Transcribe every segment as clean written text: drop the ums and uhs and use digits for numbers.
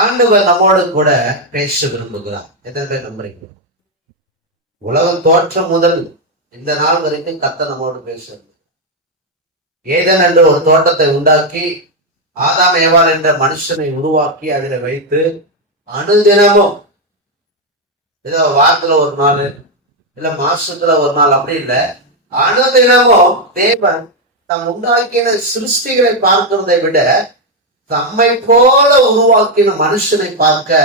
ஆண்டவர் நம்மோடு கூட பேச விரும்புகிறார். எத்தனை பேர் நம்புறீங்க? உலகம் தோற்றம் முதல் இந்த நாள் வரைக்கும் கர்த்தர் நம்மோடு பேசுறது. ஏதேன் என்ற ஒரு தோட்டத்தை உண்டாக்கி ஆதாம் ஏவாள் என்ற மனுஷனை உருவாக்கி அதில் வைத்து அனுதினமும் ஏதோ வாரத்துல ஒரு நாள் இல்ல மாசத்துல ஒரு நாள் அப்படி இல்லை, அனுதினமும் தேவன் தாம் உண்டாக்கின சிருஷ்டிகளை பார்க்கிறதை விட தம்மை போல உருவாக்கின மனுஷனை பார்க்க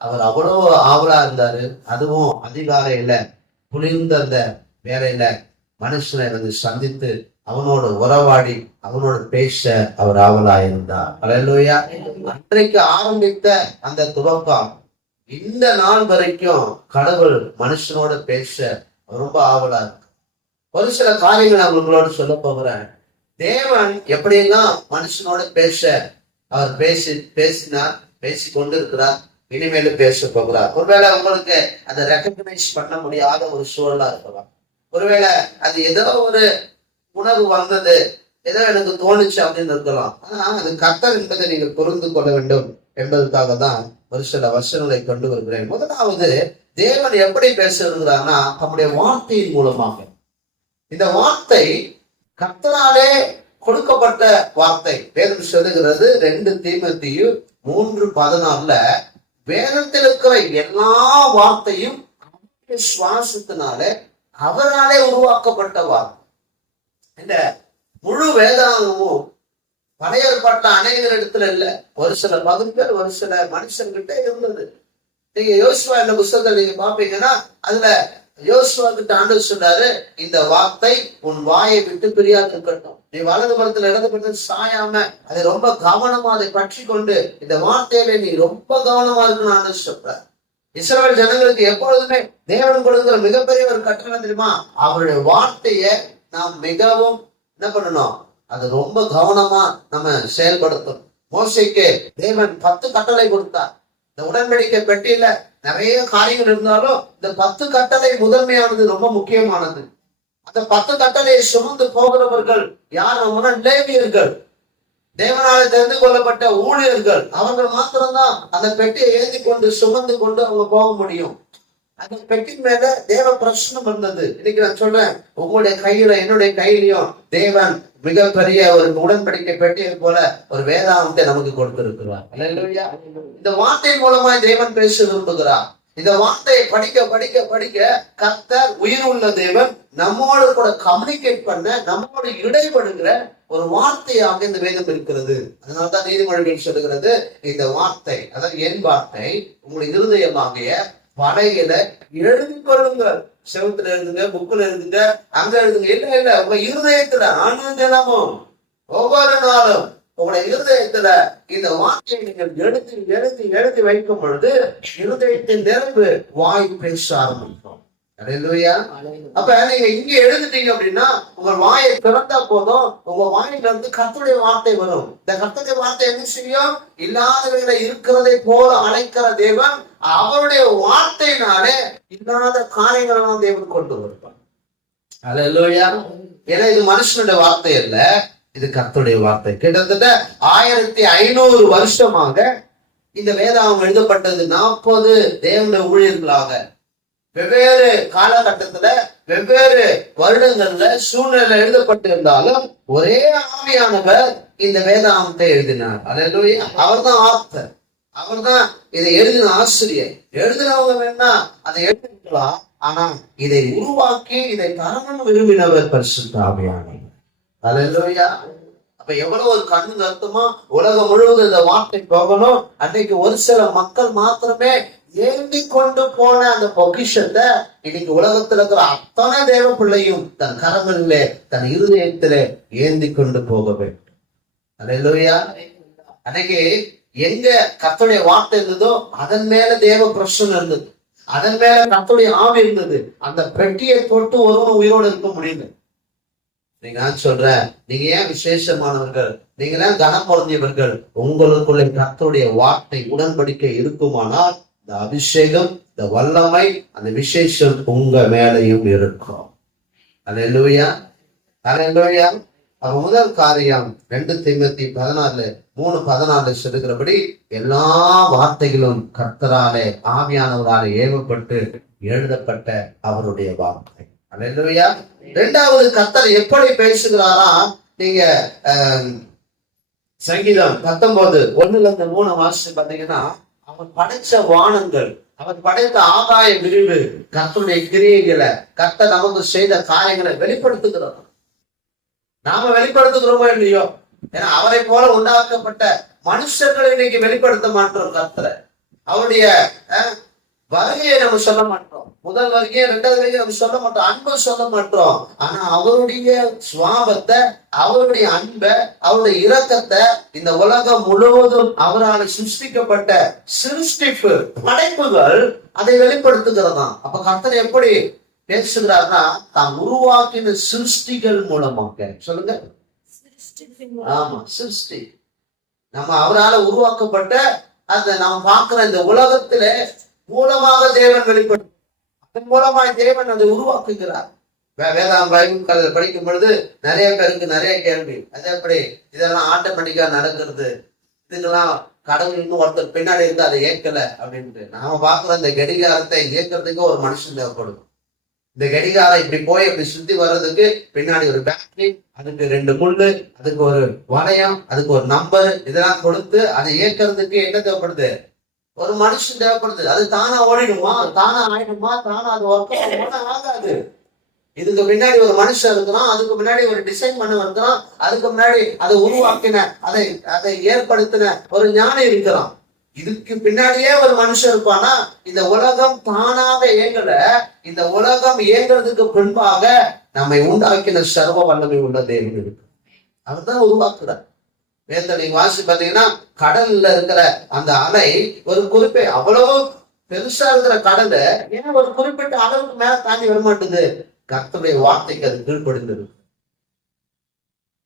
அவர் அவ்வளவு ஆவலா இருந்தாரு. அதுவும் அதிகாலையில குளிர்ந்த அந்த வேலையில மனுஷனை சந்தித்து அவனோடு உறவாடி அவனோடு பேச அவர் ஆவலா இருந்தார். அல்லேலூயா. அன்றைக்கு ஆரம்பித்த அந்த துவக்கம் இந்த நாள் வரைக்கும் கடவுள் மனுஷனோட பேச ரொம்ப ஆவலா இருக்கு. ஒரு சில காரியங்கள் அவங்களோட சொல்ல போகிறேன். தேவன் எப்படியெல்லாம் மனுஷனோட பேச அவர் பேசி கொண்டிருக்கிறார், இனிமேலும் பேச போகிறார். ஒருவேளை உங்களுக்கு அதை ரெக்கக்னைஸ் பண்ண முடியாத ஒரு சூழலா இருக்கலாம். ஒருவேளை அது ஏதோ ஒரு உணர்வு வந்தது, ஏதோ எனக்கு தோணுச்சு அப்படின்னு இருக்கலாம். ஆனா அது கர்த்தர் என்பதை நீங்கள் புரிந்து கொள்ள வேண்டும் என்பதற்காக தான் ஒரு சில வசனங்களை கொண்டு வருகிறேன். முதலாவது, தேவன் எப்படி பேசுகிறார்னா தம்முடைய வார்த்தையின் மூலமாக. இந்த வார்த்தை கர்த்தராலே கொடுக்கப்பட்ட வார்த்தை. வேதம் சொல்லுகிறது 2 தீமோத்தேயு 3:16 வேதத்தில் இருக்கிற எல்லா வார்த்தையும் சுவாசத்தினால அவராலே உருவாக்கப்பட்ட வார்த்தை. இந்த முழு வேதாகமும் பழைய ஏற்பாட்டுல அநேகர் இடத்துல இல்ல, ஒரு சில பகுதிகள் ஒரு சில மனுஷன்கிட்ட இருந்தது. நீங்க யோசுவா என்ற புத்தகத்தை நீங்க பாப்பீங்கன்னா அதுல யோசுவா கிட்ட ஆண்டவர் சொன்னாரு, இந்த வார்த்தை உன் வாயை விட்டு பிரியாது இருக்கட்டும். நீ வலது புறத்துல இடது புறத்துல சாயாம அதை ரொம்ப கவனமா அதை பற்றி கொண்டு இந்த வார்த்தையில நீ ரொம்ப கவனமா இருக்கணும் ஆண்டவர் சொல்றார். இஸ்ரவேல் ஜனங்களுக்கு எப்பொழுதுமே தேவன் கொடுக்கிற மிகப்பெரிய ஒரு கட்டளை தெரியுமா? அவருடைய வார்த்தைய நாம் மிகவும் என்ன பண்ணணும், அது ரொம்ப கவனமா நம்ம செயல்படுத்தணும். மோசேக்கு தேவன் 10 கட்டளை கொடுத்தார். இந்த உடன்படிக்கை பெட்டியில நிறைய காரியங்கள் இருந்தாலும் இந்த 10 கட்டளை முதன்மையானது, ரொம்ப முக்கியமானது. அந்த 10 கட்டளையை சுமந்து போகிறவர்கள் யார்? லேவியர்கள், தேவனால தெரிந்து கொள்ளப்பட்ட ஊழியர்கள். அவங்க மாத்திரம்தான் அந்த பெட்டியை ஏந்தி கொண்டு சுமந்து கொண்டு அவங்க போக முடியும். அந்த பெட்டி மேல தேவ பிரச்சனம் இருந்தது. இன்னைக்கு நான் சொல்றேன், உங்களுடைய கையில என்னுடைய கையிலையும் தேவன் மிகப்பெரிய ஒரு உடன்படிக்கை பெட்டியை போல ஒரு வேதாகத்தை நமக்கு கொடுத்திருக்கிறார். அல்லேலூயா. இந்த வார்த்தை மூலமா தேவன் பேச விரும்புகிறார். இந்த வார்த்தையை படிக்க படிக்க படிக்க கர்த்தர் உயிர் உள்ள தேவன் நம்மோடு கூட கம்யூனிகேட் பண்ண, நம்மோடு இடைபடுகிற ஒரு வார்த்தையாக இந்த வேதம் இருக்கிறது. அதனால்தான் நீதிமொழிகள் சொல்லுகிறது, இந்த வார்த்தை, அதாவது என் வார்த்தை உங்களுடைய இருதயமாகிய படையில எழுதி கொள்ளுங்கள். செவத்துல எழுதுங்க, புக்குல எழுதுங்க, அங்க எழுதுங்க. இல்ல உங்க இருதயத்துல அனுதினமும் ஒவ்வொரு நாளும் உங்களுடைய இருதயத்துல இந்த வார்த்தையை நீங்கள் எழுதி எழுதி எழுதி வைக்கும் பொழுது இருதயத்தின் நிறைவு வாய் பேச ஆரம்பிக்கும். அல்லேலூயா. அப்ப நீங்க இங்க எழுதிட்டீங்க அப்படின்னா உங்க வாயை திறந்தா போதும், உங்க வாயில இருந்து கர்த்தருடைய வார்த்தை வரும். இந்த கர்த்தருடைய வார்த்தை என்ன செய்யும்? இல்லாதவர்களை இருக்கிறதை போல அழைக்கிற தேவன் அவருடைய வார்த்தையினாலே இல்லாத காரியங்களெல்லாம் தேவன் கொண்டு வருவார். அல்லேலூயா. ஏன்னா இது மனுஷனுடைய வார்த்தை அல்ல, இது கர்த்தருடைய வார்த்தை. கிட்டத்தட்ட 1500 வருஷமாக இந்த வேதாகம் எழுதப்பட்டது. 40 தேவனுடைய ஊழியர்களாக வெவ்வேறு காலகட்டத்துல வெவ்வேறு வருடங்கள்ல சூழ்நிலை எழுதப்பட்டிருந்தாலும் ஒரே ஆவியானவர் இந்த வேதாகத்தை எழுதினார். அல்லேலூயா. அவர்தான் ஆத்தர், அவர்தான் இதை எழுதின ஆசிரியர். எழுதினவங்க வேணா அதை எழுதிக்கலாம், ஆனா இதை உருவாக்கி இதை தரணும் விரும்பினவர் பரிசுத்த ஆவியானவர். அல்லேலூயா. அப்ப எவ்வளவு ஒரு கண்ணு கருத்துமா உலகம் முழுவதும் இந்த வார்த்தை போகணும். அன்னைக்கு ஒரு சில மக்கள் மாத்திரமே ஏந்தி கொண்டு போன அந்த பொக்கிஷத்தை இன்னைக்கு உலகத்துல இருக்கிற அத்தனை தேவ பிள்ளையும் தன் கரங்களிலே தன் இருதயத்திலே ஏந்தி கொண்டு போக வேண்டும். அல்லேலூயா. அன்னைக்கு எங்க கர்த்தருடைய வார்த்தை இருந்ததோ அதன் மேல தேவ பிரசன்னம் இருந்தது, அதன் மேல கர்த்தருடைய ஆவி இருந்தது. அந்த பெட்டியை தொட்டு ஒருவன் உயிரோடு இருக்க முடியல. நீங்க நான் சொல்றேன், நீங்க ஏன் விசேஷமானவர்கள், நீங்க ஏன் கனம் பொருந்தியவர்கள்? உங்களுக்குள்ள கர்த்தருடைய வார்த்தை உடன்படிக்கை இருக்குமானால் இந்த அபிஷேகம், இந்த வல்லமை, அந்த விசேஷம் உங்க மேலையும் இருக்கும். அல்லேலூயா. அல்லேலூயா. அப்ப முதல் காரியம் 2 தீமோத்தேயு 16 3:14 சொல்லுகிறபடி எல்லா வார்த்தைகளும் கர்த்தராலே ஆவியானவராலே ஏவப்பட்டு எழுதப்பட்ட அவருடைய வார்த்தை. அல்லேலூயா. இரண்டாவது, கர்த்தர் எப்படி பேசுகிறாரா? நீங்க சங்கீதம் 19:1-3 வாசிச்சு பாத்தீங்கன்னா, அவன் படைச்ச வானங்கள், அவன் படைத்த ஆகாய விரிவு, கர்த்தருடைய கிரியைகளை, கர்த்தர் நமக்கு செய்த காரியங்களை வெளிப்படுத்துகிறோம். நாம வெளிப்படுத்துகிறோமோ இல்லையோ? ஏன்னா அவரை போல உண்டாக்கப்பட்ட மனுஷர்களை இன்னைக்கு வெளிப்படுத்த மாட்டோம். கர்த்தரை, அவருடைய வருகையை நம்ம சொல்ல மாட்டோம். முதல் வருகையை, இரண்டாவது வருகையை நம்ம சொல்ல மாட்டோம். அன்பை சொல்ல மாட்டோம். ஆனா அவருடைய சுவாபத்தை, அவருடைய அன்பை, அவருடைய இரக்கத்தை இந்த உலகம் முழுவதும் அவரால் சிருஷ்டிக்கப்பட்ட சிருஷ்டிப்பு படைப்புகள் அதை வெளிப்படுத்துகிறதாம். அப்ப கர்த்தர் எப்படி பேசுகிறார்னா, தாம் உருவாக்கின சிருஷ்டிகள் மூலமாக. சொல்லுங்க. ஆமா, சிருஷ்டி. நம்ம அவரால் உருவாக்கப்பட்ட அந்த நாம் பார்க்கிற இந்த உலகத்துல மூலமாக தேவன் வெளிப்படும். அதன் மூலமாய் தேவன் அதை உருவாக்குகிறார். வேதாம் பைபிள் படிக்கும் பொழுது நிறைய பேருக்கு நிறைய கேள்வி. அது எப்படி இதெல்லாம் ஆட்டோமேட்டிக்கா நடக்கிறது? இதுக்கெல்லாம் கடவுள் இன்னும் ஒருத்தர் பின்னாடி இருந்து அதை இயக்கல அப்படின்ட்டு. நாம பார்க்கிற இந்த கடிகாரத்தை இயக்கிறதுக்கு ஒரு மனுஷன் தேவைப்படும். இந்த கடிகாரம் இப்படி போய் இப்படி சுத்தி வர்றதுக்கு பின்னாடி ஒரு பேட்டரி, அதுக்கு 2 முள்ளு, அதுக்கு ஒரு வளையம், அதுக்கு ஒரு நம்பர், இதெல்லாம் கொடுத்து அதை இயக்கிறதுக்கு என்ன தேவைப்படுது? ஒரு மனுஷன் தேவைப்படுது. அது தானா ஓடிடுமா? தானா ஆயிடுமா? தானா அது ஒர்க் ஆகாது. இதுக்கு பின்னாடி ஒரு மனுஷன் இருக்கிறான், அதுக்கு முன்னாடி ஒரு டிசைன் பண்ண இருக்கிறான், அதுக்கு முன்னாடி அதை உருவாக்கின, அதை ஏற்படுத்தின ஒரு ஞானி இருக்கிறான். இதுக்கு பின்னாடியே ஒரு மனுஷன் இருப்பானா? இந்த உலகம் தானாக இயங்கல. இந்த உலகம் இயங்குறதுக்கு பின்பாக நம்மை உண்டாக்கின சர்வ வல்லமை உள்ள தேவன் இருக்கு. அவர் தான் உருவாக்குறார். வேதத்தை நீங்க வாசி பாத்தீங்கன்னா, கடல்ல இருக்கிற அந்த அலை ஒரு அவ்வளவு பெருசா இருக்கிற கடல்ல ஏன் ஒரு குறிப்பிட்ட அளவுக்கு மேல தாண்டி வரமாட்டுது? கர்த்தருடைய வார்த்தைக்கு அது கீழ்ப்படிந்தது.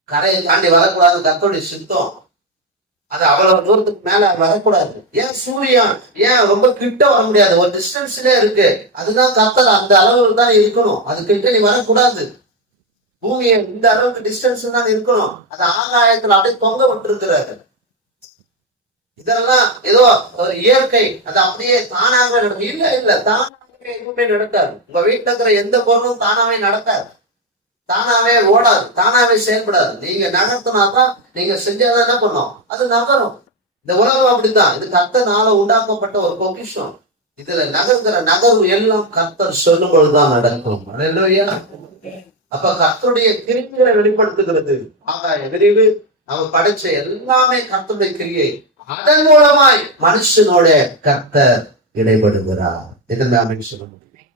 கரையை தாண்டி வரக்கூடாது, கர்த்தருடைய சித்தம். அது அவ்வளவு தூரத்துக்கு மேல வரக்கூடாது. ஏன் சூரியன் ஏன் ரொம்ப கிட்ட வர முடியாது? ஒரு டிஸ்டன்ஸ்லயே இருக்கு. அதுதான் கர்த்தர் அந்த அளவுக்கு தான் இருக்கணும். அது கிட்ட நீ வரக்கூடாது. பூமியை இந்த அளவுக்கு டிஸ்டன்ஸ் தான் இருக்கணும். அது ஆகாயத்துல அப்படியே தொங்க விட்டுருக்கிறாரு. இதெல்லாம் ஏதோ ஒரு இயற்கை, அது அப்படியே தானாக நடக்கும். இல்ல தானாகவே எதுவுமே நடக்காது. உங்க வீட்டுல இருக்கிற எந்த பொருளும் தானாவே நடக்காது, தானாவே ஓடாது, தானாவே செயல்படாது. நீங்க நகர்த்தினாதான், நீங்க செஞ்சாதான் என்ன பண்ணும்? அது நகரும். இந்த உலகம் அப்படித்தான். இது கர்த்தனால உண்டாக்கப்பட்ட ஒரு பொக்கிஷம். இதுல நகர்கிற நகர்வு எல்லாம் கர்த்தர் சொல்லும் பொழுதுதான் நடக்கும். அல்லேலூயா. அப்ப கர்த்தருடைய கிரியைகளை வெளிப்படுத்துகிறது ஆகாய விரிவு. அவர் படைச்ச எல்லாமே கர்த்தருடைய கிரியை. அதன் மூலமாய் மனுஷனோட கர்த்தர் இடைபடுகிறார். இதன் சொல்ல முடியும்.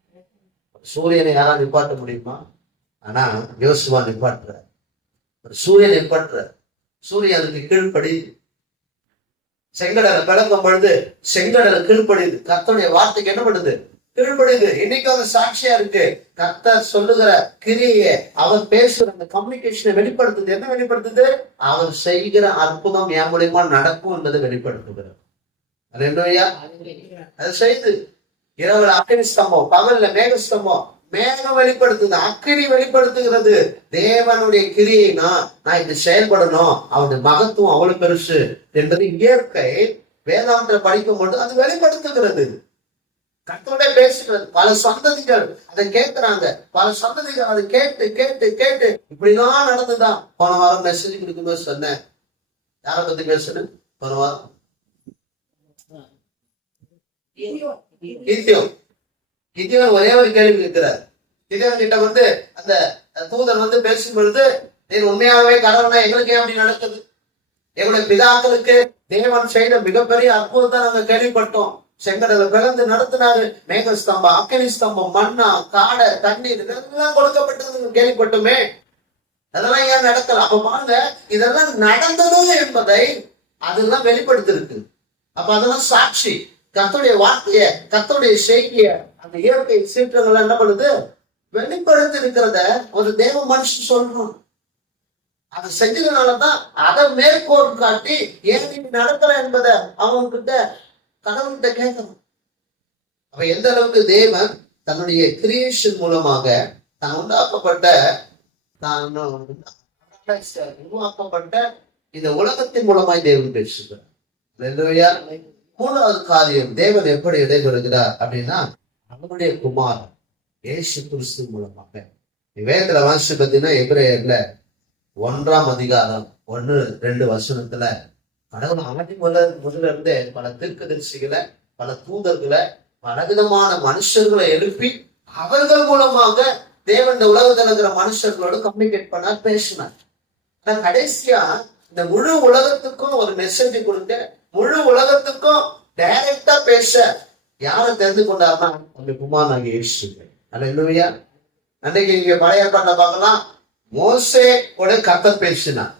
சூரியனை யாரா நிப்பாட்ட முடியுமா? ஆனா யோசுவா நிப்பாட்டுற. சூரியன் நிப்பாட்டுற. சூரியனுக்கு கீழ்ப்படி. செங்கடலை பிளக்கும் பொழுது செங்கடலை கீழ்ப்படியுது. கர்த்தருடைய வார்த்தைக்கு என்ன பண்ணுது? கீழ்ப்படியுது. இன்னைக்கு அது சாட்சியா இருக்கு. கர்த்தர் சொல்லுகிற கிரியை, அவர் பேசுற அந்த கம்யூனிகேஷனை வெளிப்படுத்துது. என்ன வெளிப்படுத்துது? அவர் செய்கிற அற்புதம் என் மூலியமா நடக்கும் என்பதை வெளிப்படுத்துகிறது. அது செய்து இரவுல அக்கினி ஸ்தம்பம், பகல்ல மேக ஸ்தம்பம். மேகம் வெளிப்படுத்துது, அக்கினி வெளிப்படுத்துகிறது. தேவனுடைய கிரியை நான் இப்படி செயல்படணும், அவனுடைய மகத்துவம் அவ்வளவு பெருசு என்பது இயற்கை. வேதாந்தத்தை படிக்கும் பொழுது அது வெளிப்படுத்துகிறது. கர்த்தரோட பேசுகிறது. பல சந்ததிகள் அதை கேட்கிறாங்க. பல சந்ததிகள் அதை கேட்டு கேட்டு கேட்டு இப்படிதான் நடந்துதான். போன வாரம் மெசேஜ் கொடுக்கும்போது சொன்னேன். யாரை பத்தி பேசுறேன்? போன வாரம் கிதியோன் ஒரே ஒரு கேள்வி கேட்கிறார். கிதியோன் கிட்ட அந்த தூதர் பேசும் பொழுது, நீ உண்மையாகவே கடவுளா, எங்களுக்கு ஏன் அப்படி நடக்குது? எங்களுடைய பிதாக்களுக்கு தேவன் செய்த மிகப்பெரிய அற்புதத்தை நாங்க கேள்விப்பட்டோம். செங்கடலை பிளந்து நடத்தினாரு. மேகஸ்தம்பம், அக்கினி ஸ்தம்பம், மண்ணா, காடை, தண்ணீர் இதெல்லாம் கொடுக்கப்பட்டது கேள்விப்பட்டுமே. அதெல்லாம் ஏன் நடக்கல? அப்ப பாருங்க, இதெல்லாம் நடந்தது என்பதை அதெல்லாம் வெளிப்படுத்திருக்கு. அப்ப அதெல்லாம் சாட்சி. கர்த்தருடைய வார்த்தைய, கர்த்தருடைய செய்திய, அந்த இயற்கை சீற்றங்கள் என்ன பண்ணுது? வெளிப்படுத்தி இருக்கிறத ஒரு தேவ மனுஷன் சொல்றோம். அதை செஞ்சதுனாலதான் அதை மேற்கோள் காட்டி ஏன் நடக்கல என்பதை அவங்க கிட்ட, கடவுள்கிட்ட கேட்கணும். அப்ப எந்த அளவுக்கு தேவன் தன்னுடைய கிரியேஷன் மூலமாக தான் உண்டாக்கப்பட்ட, தான் உருவாக்கப்பட்ட இந்த உலகத்தின் மூலமாய் தேவன் பேசுகிறார். அல்லேலூயா. மூணாவது காரியம், தேவன் எப்படி இடைபெறுகிறார் அப்படின்னா அவருடைய குமாரன் இயேசு கிறிஸ்து மூலமாக. வேதத்துல வாசிச்சு பார்த்தீங்கன்னா எபிரேயர்ல 1ஆம் அதிகாரம் 1-2 வசனத்துல கடவுள் ஆதி முதல்ல இருந்தே பல தீர்க்கதரிசிகளை, பல தூதர்களை, பலவிதமான மனுஷர்களை எழுப்பி அவர்கள் மூலமாக தேவன் இந்த உலகத்தில் இருக்கிற மனுஷர்களோட கம்யூனிகேட் பண்ணார், பேசினார். ஆனா கடைசியா இந்த முழு உலகத்துக்கும் ஒரு மெசேஜ் கொடுக்க, முழு உலகத்துக்கும் டைரக்டா பேச யாரை தெரிந்து கொண்டாருன்னா அந்த குமாரனாகிய இயேசு. அல்லேலூயா. அன்றைக்கு இங்க பழைய ஏற்பாட்டை பார்க்கலாம், மோசே கூட கர்த்தர் பேசினார்.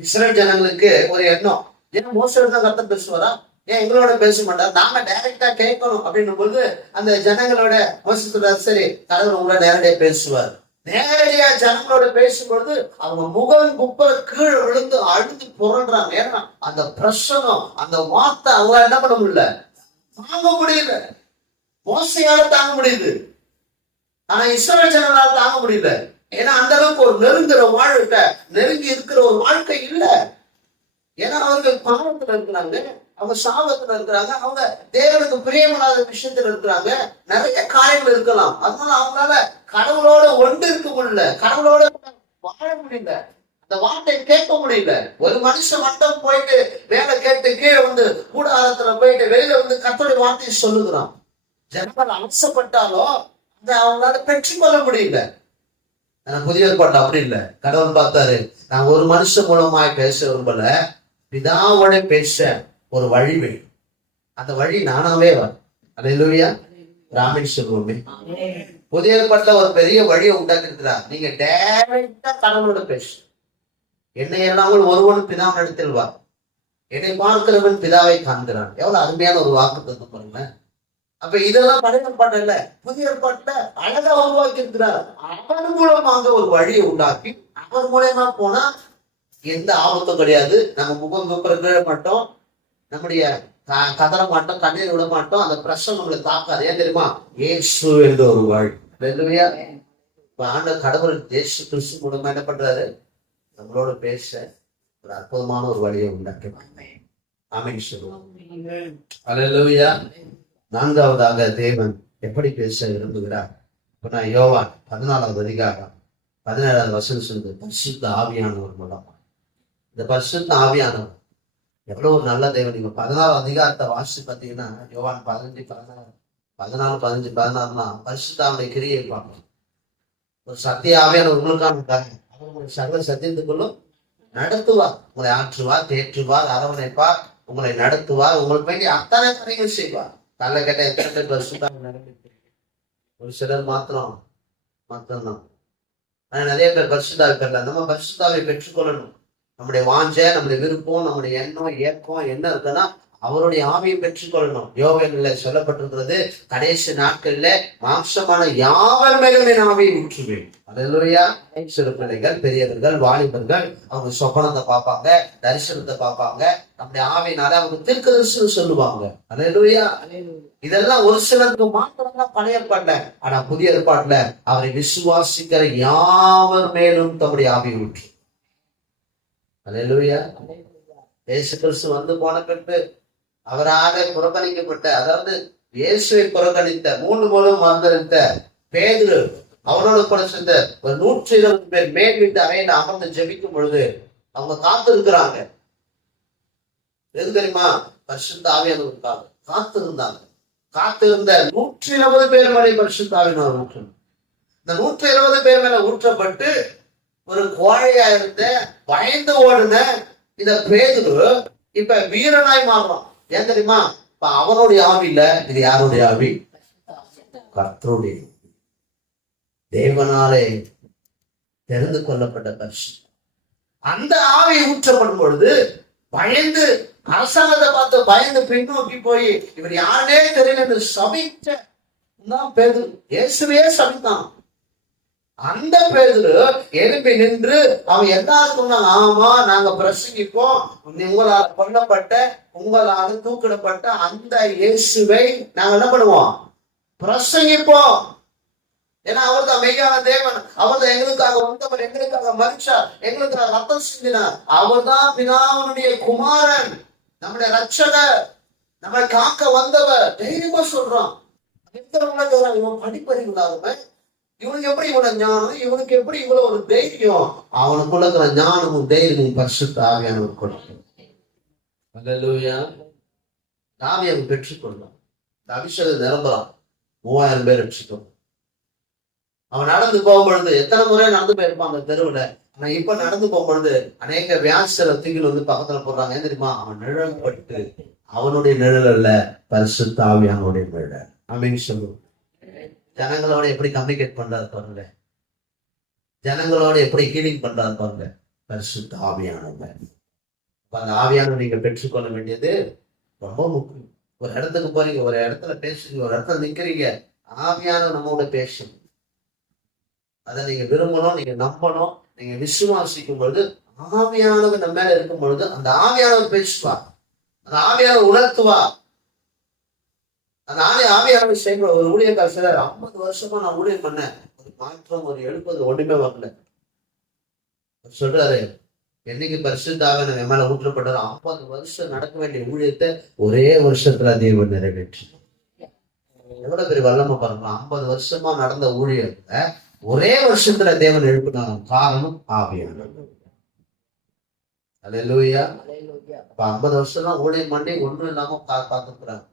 இஸ்ரேல் ஜனங்களுக்கு ஒரு எண்ணம், ஏன்னா மோசோட தான் கர்த்தர் பேசுவாரா, ஏன் எங்களோட பேச மாட்டார், நாம டைரக்டா கேட்கணும் அப்படின்னும் போது அந்த ஜனங்களோட மோசத்தோட சரி கடவுள் உங்களோட நேரடியா பேசுவார். நேரடியா ஜனங்களோட பேசும்பொழுது அவங்க முகம் குப்பை கீழே விழுந்து அழுது புரண்டுறாங்க. ஏன்னா அந்த பிரசனம், அந்த வார்த்தை அவங்க என்ன பண்ண முடியல, தாங்க முடியல. மோசையால தாங்க முடியுது, ஆனா இஸ்ரவேல் ஜனங்களால தாங்க முடியல. ஏன்னா அந்த அளவுக்கு ஒரு நெருங்குற வாழ்க்கை, நெருங்கி இருக்கிற ஒரு வாழ்க்கை இல்ல. ஏன்னா அவர்கள் பாவத்துல இருக்கிறாங்க, அவங்க சாபத்துல இருக்கிறாங்க, அவங்க தேவனுக்கு பிரியமில்லாத விஷயத்துல இருக்கிறாங்க, நிறைய காரியங்கள் இருக்கலாம். அதனால அவங்களால கடவுளோட ஒன்று இருக்க முடியல, கடவுளோட வாழ முடியல, அந்த வார்த்தையை கேட்க முடியல. ஒரு மனுஷன் மட்டும் போயிட்டு வேலை கேட்டு கீழே வந்து கூடாரத்துல போயிட்டு வெளியில வந்து கர்த்தருடைய வார்த்தையை சொல்லுகிறான். ஜனங்கள் ஆசைப்பட்டாலும் அதை அவங்களால பெற்றுக்கொள்ள முடியல. புதிய ஏற்பாடு அப்படி இல்லை. கடவுள் பார்த்தாரு, நான் ஒரு மனுஷன் மூலமாய் பேச விரும்பல, பிதாவோட பேச ஒரு வழி வேணும். அந்த வழி நானாவே வரும். அல்லேலூயா. ராமன் சொல்லுவோமே, புதிய ஏற்பாட்டுல ஒரு பெரிய வழியை உண்டாக்கி இருக்கிறார். நீங்க டைரக்டா கடவுளோட பேசு. என்னை எல்லாமல் ஒருவன் பிதாவின் இடத்தில் வா, என்னை பார்க்கிறவன் பிதாவை காண்கிறான். எவ்வளவு அருமையான ஒரு வாக்கு தந்து பாருங்க. அப்ப இதெல்லாம் பழைய ஏற்பாடு இல்ல, புதிய ஏற்பாட்டுல அழகா உருவாக்கி இருக்கிறார். அவர் மூலமாக ஒரு வழியை உண்டாக்கி அவர் மூலமா போனா எந்த ஆபத்தும் கிடையாது. நம்ம முகம் கூப்பிட மாட்டோம், நம்முடைய கதற மாட்டோம், கண்ணீர் விட மாட்டோம், அந்த பிரச்சனை நம்மளை தாக்காது. ஏன் தெரியுமா, இயேசு என்ற ஒரு வழி. இப்ப ஆண்ட கடவுள் இயேசு கிறிஸ்து மூலமா என்ன பண்றாரு, நம்மளோட பேச ஒரு அற்புதமான ஒரு வழியை உண்டாக்கி. ஆமென் சொல்லுவோம். அல்லேலூயா. நான்காவதாக தேவன் எப்படி பேச விரும்புகிறார். இப்ப நான் யோவான் 14வது அதிகாரம் 17வது வசனம் சொல்லுது, பரிசுத்த ஆவியானவர் மூலமா. இந்த பரிசுத்த ஆவியானவர் எவ்வளவு ஒரு நல்ல தேவன். நீங்க 14வது அதிகாரத்தை வாசிச்சு பார்த்தீங்கன்னா யோவான் 14 பரிசுத்தாவுடைய கிரியை பார்க்கணும். ஒரு சத்திய ஆவியானவர் உங்களுக்கான காரியம், அவர் உங்களை சகல சத்தியத்துக்குள்ளும் நடத்துவார், உங்களை ஆற்றுவார், தேற்றுவார், அரவணைப்பார், உங்களை நடத்துவார், உங்களுக்கு வேண்டிய அத்தனை காரியங்கள் செய்வார். காலைல கேட்ட எத்தனை பேர் பரிசுத்தாவை நடந்துட்டு, ஒரு சிலர் மாத்திரம்தான். ஆனா நிறைய பேர் பரிசுத்தாவை பெறல. நம்ம பரிசுத்தாவை பெற்றுக்கொள்ளணும். நம்முடைய வாஞ்சை, நம்முடைய விருப்பம், நம்முடைய எண்ணம், ஏக்கம் என்ன இருக்குன்னா அவருடைய ஆவியை பெற்றுக்கொள்ளணும். யோவேல்ல சொல்லப்பட்டிருக்கிறது, கடைசி நாட்கள்ல மாம்சமான யாவர் மேலும் என் ஆவியை ஊற்றுவேன். அல்லேலூயா. சிறு பிள்ளைகள், பெரியவர்கள், வாலிபர்கள் அவங்க சொப்பனத்தை பார்ப்பாங்க, தரிசனத்தை பார்ப்பாங்க. நம்முடைய ஆவியினால அவங்க தீர்க்கதரிசனம் சொல்லுவாங்க. அல்லேலூயா. இதெல்லாம் ஒரு சிலருக்கு மாத்திரம் தான் பழைய ஏற்பாட்டுல. ஆனா புதிய ஏற்பாட்டுல அவரை விசுவாசிக்கிற யாவர் மேலும் தம்முடைய ஆவியை ஊற்று. அல்லேலூயா. இயேசு கிறிஸ்து வந்து போன பின்பு அவராக புறக்கணிக்கப்பட்ட, அதாவது இயேசுவை புறக்கணித்த 3 மூலம் மறுதலித்த பேதுரு அவரோட கூட சேர்ந்த ஒரு 120 பேர் மேல் வீட்டு அறையில அமர்ந்து ஜெபிக்கும் பொழுது அவங்க காத்து இருக்கிறாங்க. எது தெரியுமா, பரிசுத்த ஆவியானவருக்காக காத்து இருந்தாங்க. காத்திருந்த 120 பேர் மேலே பரிசுத்த ஆவியானவர் ஊற்றணும். இந்த 120 பேர் மேல ஊற்றப்பட்டு ஒரு கோழையா இருந்த பயந்து ஓடுன இந்த பேதுரு இப்ப வீரனாய் மாறுறான். ஏன் தெரியுமா, இப்ப அவனுடைய ஆவி இல்ல, இது யாருடைய ஆவி, கர்த்தருடைய, தேவனாலே தெரிந்து கொள்ளப்பட்ட பரிசு. அந்த ஆவி ஊற்றப்படும் பொழுது பயந்து, அரசாங்கத்தை பார்த்து பயந்து பின்னோக்கி போய் இவர் யாருனே தெரியல என்று சபிச்ச பேதுரு. இயேசுவே சபித்தான். அந்த பேதுரு எழுப்பி நின்று அவன் எல்லாருக்கும், ஆமா நாங்க பிரசங்கிப்போம், உங்களால கொல்லப்பட்ட, உங்களால தூக்கிடப்பட்ட அந்த இயேசுவை நாங்க என்ன பண்ணுவோம், பிரசங்கிப்போம். ஏன்னா அவர் தான் மெய்யான தேவன். அவர் தான் எங்களுக்காக வந்தவர், எங்களுக்காக மரிச்சார், எங்களுக்காக ரத்தம் சிந்தினார். அவர் தான் பிதாவினுடைய குமாரன், நம்முடைய ரட்சகர், நம்மளை காக்க வந்தவர். தைரியமா சொல்றான். இவன் படிப்பறிவு இல்லாதவன், இவனுக்கு எப்படி இவ்வளவு ஞானம், இவனுக்கு எப்படி இவ்வளவு ஒரு தைரியம்? அவனுக்குள்ள இருக்கிற ஞானமும் தைரியமும் பரிசுத்த ஆவியானவர் கொடுக்கும். அல்லேலூயா. ஆவியானவை பெற்றுக்கொள்ளான். இந்த அபிஷேகம் நிரம்பலாம். 3000 பேர் ரட்சிக்கும். அவன் நடந்து போகும்பொழுது எத்தனை முறை நடந்து போயிருப்பான் அந்த தெருவுல. ஆனா இப்ப நடந்து போகும்பொழுது அநேக வியாசர தூக்கில் வந்து பக்கத்துல போடுறாங்க. ஏன் தெரியுமா? அவன் நிழல் பட்டு, அவனுடைய நிழல் அல்ல, பரிசுத்த ஆவியானுடைய நிழல். அப்படின்னு சொல்லுவோம். ஜனங்களோட எப்படி கம்யூனிகேட் பண்றாரு பாருங்க, ஜனங்களோட எப்படி ஹீலிங் பண்றாரு பாருங்க, பரிசுத்த ஆவியானவர். அந்த ஆவியானவர் நீங்க பெற்றுக்கொள்ள வேண்டியது ரொம்ப முக்கியம். ஒரு இடத்துக்கு போறீங்க, ஒரு இடத்துல பேசுறீங்க, ஒரு இடத்துல நிக்கிறீங்க, ஆவியானவர் நம்மோட பேசணும். அதை நீங்க விரும்பணும், நீங்க நம்பணும், நீங்க விசுவாசிக்கும் பொழுது, ஆவியானவர் நம்ம மேல இருக்கும் பொழுது அந்த ஆவியானவர் பேசுவா, அந்த ஆவியானவர் உணர்த்துவா. அந்த ஆவியானவர் செய்ய ஒரு ஊழியக்கார சிலர் 50 வருஷமா நான் ஊழியம் பண்ணேன், ஒரு மாற்றம், ஒரு எழுப்பது ஒண்ணுமே வரல. சொல்றாரு, என்னைக்கு பரிசுத்தாக என் மேல ஊற்றப்பட்டது 50 வருஷம் நடக்க வேண்டிய ஊழியத்தை ஒரே வருஷத்துல தேவன் நிறைவேற்றி. எவ்வளவு பெரிய வல்லமை பாருங்க. 50 வருஷமா நடந்த ஊழியத்தை ஒரே வருஷத்துல தேவன் எழுப்பினாங்க. காரணம் ஆவியானவர். அல்லேலூயா. அப்ப 50 வருஷம் தான் ஊழியம் பண்ணி ஒண்ணும் இல்லாம பார்த்துக்கிறாங்க.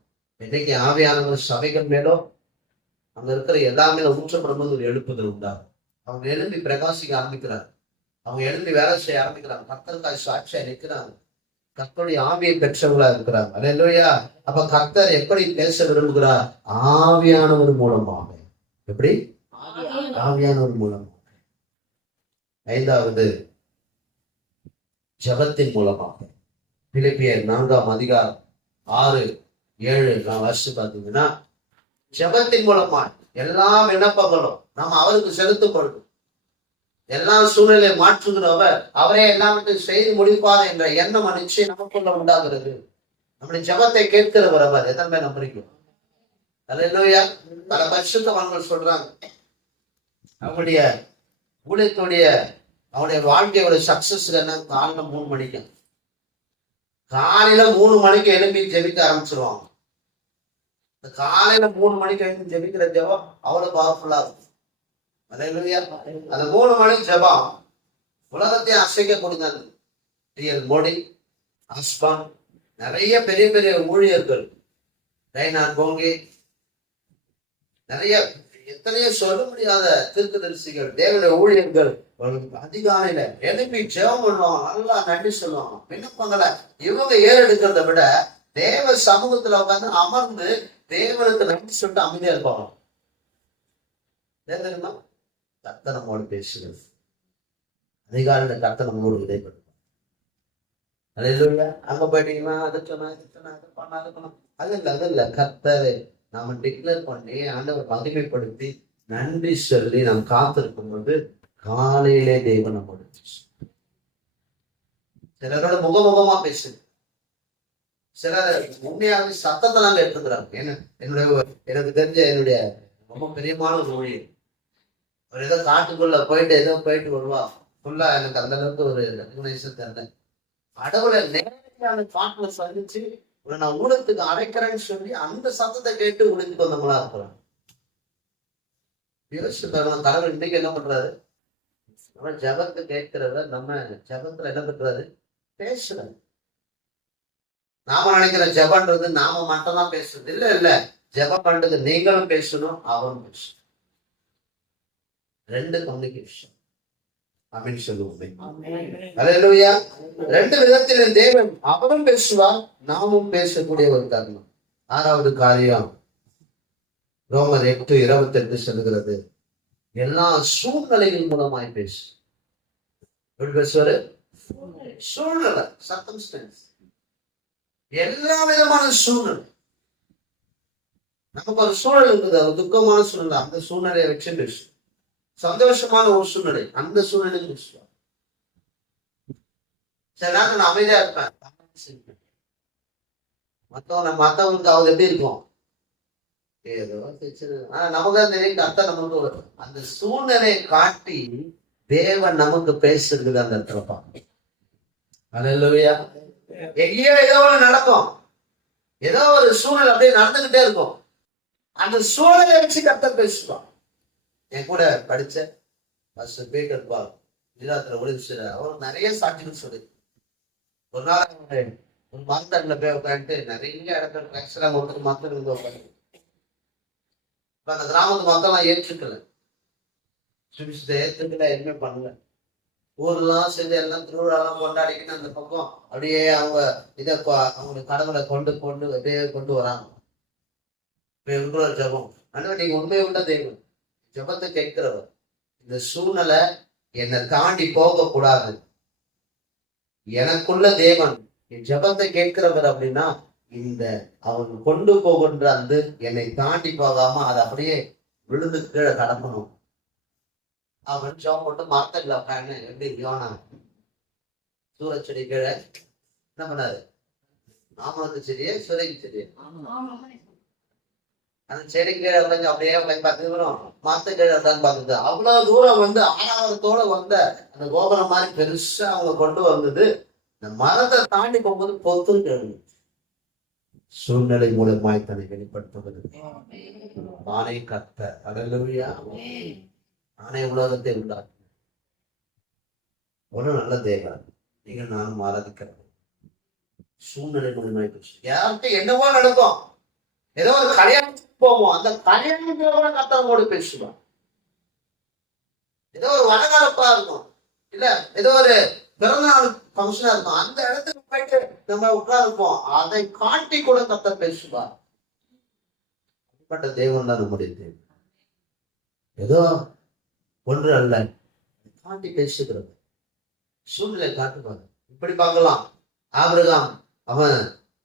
இன்னைக்கு ஆவியானவர் சபைகள் மேலோ அங்க இருக்கிற எல்லாமே ஊற்றப்படும் போது ஒரு எழுப்புதல் உண்டாகும். அவங்க எழுப்பி பிரகாசிக்க ஆரம்பிக்கிறாங்க, அவங்க எழுப்பி வேலை செய்ய ஆரம்பிக்கிறாங்க, கர்த்தருக்காய் சாட்சியா நிற்கிறாங்க, கர்த்தருடைய ஆவியை பெற்றவங்களா இருக்கிறாங்க. அல்லேலூயா. அப்ப கர்த்தர் எப்படி பேச விரும்புகிறார்? ஆவியானவர் மூலமாக. எப்படி? ஆவியானவர் மூலமாக. 5வது ஜெபத்தின் மூலமாக. பிலிப்பியர் 4ஆம் அதிகாரம் 6-7 வருஷம் பார்த்தீங்கன்னா, ஜெபத்தின் மூலமா எல்லா விண்ணப்பங்களும் நம்ம அவருக்கு செலுத்தும் பொழுது எல்லா சூழ்நிலையை மாற்றுகிறவர் அவரே எல்லாவற்றையும் செய்து முடிப்பார் என்ற எண்ணம் நிச்சயம் நமக்குள்ள உண்டாகிறது. நம்முடைய ஜெபத்தை கேட்கிறவர் அவர். எத்தனை பேர் நம்புறீங்க? அல்லேலூயா. பல பரிசுத்தவான்கள் சொல்றாங்க, அவங்களுடைய ஊழியத்துடைய அவனுடைய வாழ்க்கையோட சக்சஸ் என்ன? காலையில 3 மணிக்கு, காலையில 3 மணிக்கு எழுப்பி ஜெபிக்க ஆரம்பிச்சிருவாங்க. காலையில 3 மணிக்கு எழுப்பி ஜெபிக்கிற ஜெபம் அவ்வளவு பவர்ஃபுல்லா இருக்கும். அல்லேலூயா. அந்த 3 மணி ஜெபம் உலகத்தையும் அசைக்க கொடுத்தாங்க. ரியல் மோடி, ஆஸ்பான், நிறைய பெரிய பெரிய ஊழியர்கள், ரைனார் போங்கி, நிறைய எத்தனையோ சொல்ல முடியாத தீர்க்கதரிசிகள், தேவனுடைய ஊழியர்கள் அதிகாலையில எழுப்பி ஜெபம் பண்ணுவாங்க, நல்லா நன்றி சொல்லுவாங்க, விண்ணப்பங்களை இவங்க ஏறெடுக்கிறத விட தேவ சமூகத்துல உட்காந்து அமர்ந்து தேவனுக்கு நன்றி சொல்லிட்டு அமைதியா இருப்பாங்க. தெரியுமா? கர்த்தர் நம்மோடு பேசுகிறது. அதிகாலையில கர்த்தர் நம்மோடு விதைப்படுவார். அல்லேலூயா. அங்க போயிட்டீங்கன்னா அது சொன்னா இது சொன்னா அது பண்ணா அது பண்ணா அது இல்ல. கர்த்தரை நாம டிக்ளேர் பண்ணி ஆண்டவர் மகிமைப்படுத்தி நன்றி சொல்லி நாம் காத்திருக்கும் போது காலையிலே தேவன் நம்மோடு சிலரோட முகமுகமா பேசுது, சிலர் உண்மையாவே சத்தத்தை நாங்க எடுத்துக்கிறாங்க. எனக்கு தெரிஞ்ச என்னுடைய ரொம்ப பெரியமான ஒரு ஊழியர், ஒரு ஏதோ காட்டுக்குள்ள போயிட்டு ஏதோ போயிட்டு வருவா, ஃபுல்லா எனக்கு அந்த அளவுக்கு ஒரு ரெகக்னைசேஷன் தெரியல. கடவுளை நேரடியான காட்டுல சந்திச்சு நான் ஊடகத்துக்கு அடைக்கிறேன்னு சொல்லி அந்த சத்தத்தை கேட்டு உடைத்துட்டு வந்தவங்களா இருக்கிறாங்க. கடவுள் இன்னைக்கு என்ன பண்றாரு? நம்ம ஜபத்தை கேட்கிறத நம்ம ஜபத்துல என்ன பண்றாரு? பேசுறாரு. நாம நினைக்கிற ஜபன்றது நாம மட்டும் தான் பேசுறது இல்ல. ஜபம் பண்றது நீங்களும் பேசணும், அவரும் பேசணும். 2 கம்யூனிகேஷன் அப்படின்னு சொல்லுவோம். அல்லேலூயா. 2 விதத்தில் தேவன் அவரும் பேசுவார், நாமும் பேசக்கூடிய ஒரு தருணம். 6வது காரியம் ரோமர் 8:28 சொல்லுகிறது, எல்லா சூழ்நிலைகள் மூலமாய் பேசு. எப்படி பேசுவாரு? சூழ்நிலை, சர்க்கம்ஸ்டன்ஸ், எல்லா விதமான சூழ்நிலை. நமக்கு ஒரு சூழல் இருக்குது, ஒரு துக்கமான சூழ்நிலை, அந்த சூழ்நிலையை வச்சு பேசு. சந்தோஷமான ஒரு சூழ்நிலை, அந்த சூழ்நிலையில் பேசுவார். சில நேரம் நான் அமைதியா இருப்பேன், மத்தவங்களுக்கு அவங்க எப்படி இருக்கும்? ஏதோ ஆனா நமக்கு தெரியும் கர்த்தர் நமக்கு அந்த சூழ்நிலையை காட்டி தேவன் நமக்கு பேசுறது அந்த இடத்துல. அல்லேலூயா. எங்கேயோ ஏதோ ஒண்ணு நடக்கும், ஏதோ ஒரு சூழ்நிலை அப்படியே நடந்துகிட்டே இருக்கும். அந்த சூழ்நிலை வச்சு கர்த்தர் பேசுவான். என் கூட படிச்ச பாஸ்டர் பீட்டர் பால் குஜராத்ல ஒளிச்சு அவர் நிறைய சாட்சிகள் சொல்லி ஒரு நாள் ஒரு மரத்தடில போய் உட்காந்துட்டு நிறைய இடத்துல ஒருத்தர் மக்கள் இருந்து உட்காந்து அந்த கிராமத்து மக்கள்லாம் ஏற்றுக்கல, சுவிசேஷத்தை ஏற்றுக்கல, எதுவுமே பண்ணல. ஊர்லாம் சேர்ந்து எல்லாம் திருவிழாலாம் கொண்டாடிக்கிட்டு அந்த பக்கம் அப்படியே அவங்க அவங்களுக்கு கடவுளை கொண்டு கொண்டு அப்படியே கொண்டு வராங்க. இருக்கிற ஜபம் ஆனா நீங்க உண்மையை உள்ள தெய்வம், ஜபத்தை கேட்கிறவர். இந்த சூழ்நிலை என்னை தாண்டி போக கூடாது, எனக்குள்ள தேவன் என் ஜபத்தை கேட்கிறவர் அப்படின்னா இந்த அவன் கொண்டு போகின்ற அந்த என்னை தாண்டி போகாம அதை அப்படியே விழுந்து கீழே கடக்கணும். அவன் ஜபம் போட்டு மரத்தடில உட்காந்து எப்படி யோனா சூரச்செடி கீழே என்ன பண்ணாரு, ஆமணக்கு செடியே சுரைக்கு செடியே அந்த செடி கீழே உட்காந்து அப்படியே உட்காந்து பார்த்துக்கிறோம், மரத்த கீழே உட்காந்து பார்த்துது. அவ்வளவு தூரம் வந்து ஆணவத்தோட வந்த அந்த கோபுரம் மாதிரி பெருசா அவங்க கொண்டு வந்தது. இந்த மரத்தை தாண்டி போகும்போது பொத்துன்னு சூழ்நிலை மூலமாய் தன்னை வெளிப்படுத்துவது நானே கர்த்தர். அல்லேலூயா. நானே உலகத்தை உண்டாக்கு ஒரு நல்ல தேவன் நீங்கள் நானும் ஆராதிக்கிறேன். சூழ்நிலை மூலமாய் யார்கிட்ட என்னவோ நடக்கும், ஏதோ ஒரு கல்யாணத்துக்கு போவோம், அந்த கல்யாணத்தோட கர்த்தரோடு பேசுவான். ஏதோ ஒரு வடகாலப்பா இருக்கும், இல்ல ஏதோ ஒரு பிறந்தநாள் ஃபங்க்ஷனா இருக்கும், அந்த இடத்துக்கு போயிட்டு நம்ம உட்கார்ந்துப்போம், அதை காட்டி கூட கர்த்தர் பேசுவார். அப்படிப்பட்ட தேவன் தான் நம்முடைய தேவன். ஏதோ ஒன்று அல்ல, காட்டி பேசுகிறது. சூழ்நிலை காட்டுவாங்க. இப்படி பார்க்கலாம், ஆபிரகாம் அவன்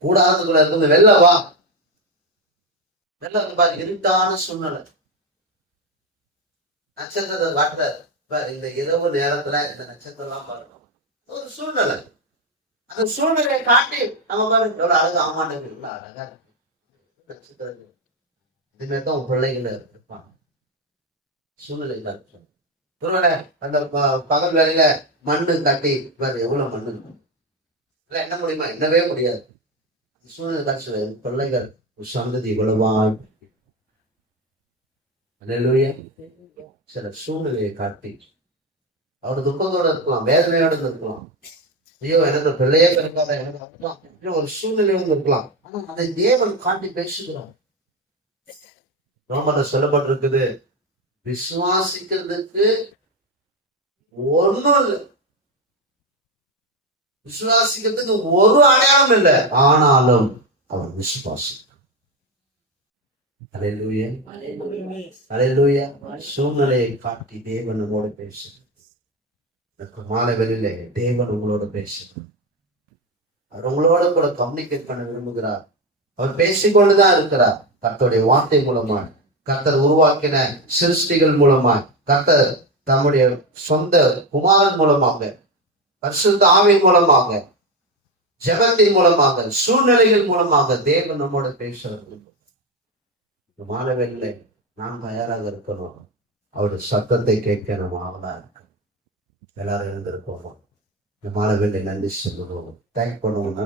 கூடாரத்துக்குள்ள இருந்து வெளில வா, வெளில வந்து பாரு, இருட்டான சூழ்நிலை, நட்சத்திரத்தை காட்டுறாரு. இந்த இரவு நேரத்துல இந்த நட்சத்திரம் எல்லாம் பார்க்கணும், ஒரு சூழ்நிலை. அந்த சூழ்நிலையை காட்டி நம்ம பாருங்க எவ்வளவு அழகா, ஆமாண்டங்க எவ்வளவு அழகா இருக்கு நட்சத்திரங்கள். இதுமாரி தான் உன் பிள்ளைகள் இருப்பாங்க. சூழ்நிலை காட்டு ஒருவேளை அந்த பகல் வேலையில மண்ணு கட்டி வேற எவ்வளவு மண்ணு இல்ல என்ன முடியுமா, என்னவே முடியாது. சூழ்நிலை காட்சி பிள்ளைகள் ஒரு சந்ததி இவ்வளவா. சில சூழ்நிலையை காட்டி அவர் துக்கத்தோட இருக்கலாம், வேதனையோட இருக்கலாம், ஐயோ எனக்கு பிள்ளையே பிறக்காத எனக்கு ஒரு சூழ்நிலையோடு இருக்கலாம். ஆனா அதை தேவன் காட்டி பேசுகிறார். ரோமர்ல சொல்லப்பட்டிருக்குது, விசுவாசிக்கிறதுக்கு ஒன்றும் இல்லை, விசுவாசிக்கிறதுக்கு ஒரு அடையாளம் இல்லை, ஆனாலும் அவன் விசுவாசிக்கிறான். அல்லேலூயா. அல்லேலூயா. சூழ்நிலையை காட்டி தேவன் நம்மோடு பேசுகிறார். மாலை வெளியில தேவன் உங்களோட பேசுகிறார். அவர் உங்களோட கூட கம்யூனிகேட் பண்ண விரும்புகிறார். அவர் பேசிக்கொண்டுதான் இருக்கிறார். கர்த்தருடைய வார்த்தை மூலமா, கர்த்தர் உருவாக்கின சிருஷ்டிகள் மூலமா, கர்த்தர் தம்முடைய சொந்த குமாரன் மூலமாக, பரிசுத்த ஆவியின் மூலமாக, ஜெபத்தின் மூலமாக, சூழ்நிலைகள் மூலமாக தேவன் நம்மோட பேசுறது. மாலை வெளியில நாம் தயாராக இருக்கணும். அவருடைய சத்தத்தை கேட்க நம்ம ஆவலா இருக்கணும். எல்லாரும் இருந்திருக்கோம். இந்த மாலை வேலை நன்றி சொல்லுவோம், தேங்க் பண்ணுவோம்.